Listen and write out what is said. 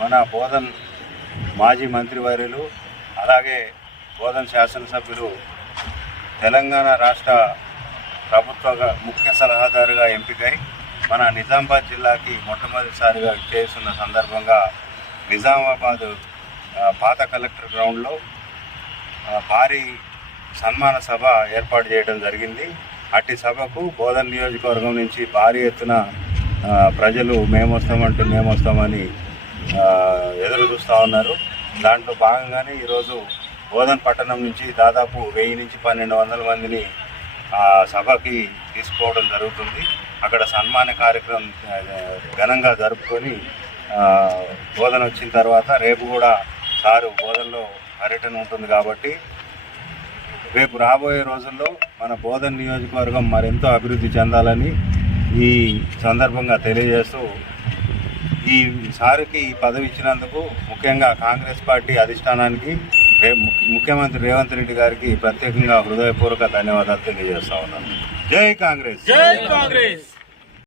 మన బోధన్ మాజీ మంత్రివర్యులు అలాగే బోధన్ శాసనసభ్యులు తెలంగాణ రాష్ట్ర ప్రభుత్వ ముఖ్య సలహాదారుగా ఎంపికై మన నిజామాబాద్ జిల్లాకి మొట్టమొదటిసారిగా చేస్తున్న సందర్భంగా నిజామాబాద్ పాత కలెక్టర్ గ్రౌండ్లో భారీ సన్మాన సభ ఏర్పాటు చేయడం జరిగింది. అట్టి సభకు బోధన్ నియోజకవర్గం నుంచి భారీ ఎత్తున ప్రజలు మేమొస్తామని ఎదురు చూస్తూ ఉన్నారు. దాంట్లో భాగంగానే ఈరోజు బోధన్ పట్టణం నుంచి దాదాపు 1000 నుంచి 1200 మందిని సభకి తీసుకోవడం జరుగుతుంది. అక్కడ సన్మాన కార్యక్రమం ఘనంగా జరుపుకొని బోధన వచ్చిన తర్వాత రేపు కూడా సారు బోధనలో పర్యటన ఉంటుంది కాబట్టి రేపు రాబోయే రోజుల్లో మన బోధన్ నియోజకవర్గం మరెంతో అభివృద్ధి చెందాలని ఈ సందర్భంగా తెలియజేస్తూ ఈ సారికి ఈ పదవి ఇచ్చినందుకు ముఖ్యంగా కాంగ్రెస్ పార్టీ అధిష్టానానికి ముఖ్యమంత్రి రేవంత్ రెడ్డి గారికి ప్రత్యేకంగా హృదయపూర్వక ధన్యవాదాలు తెలియజేస్తా ఉన్నాను. జై కాంగ్రెస్.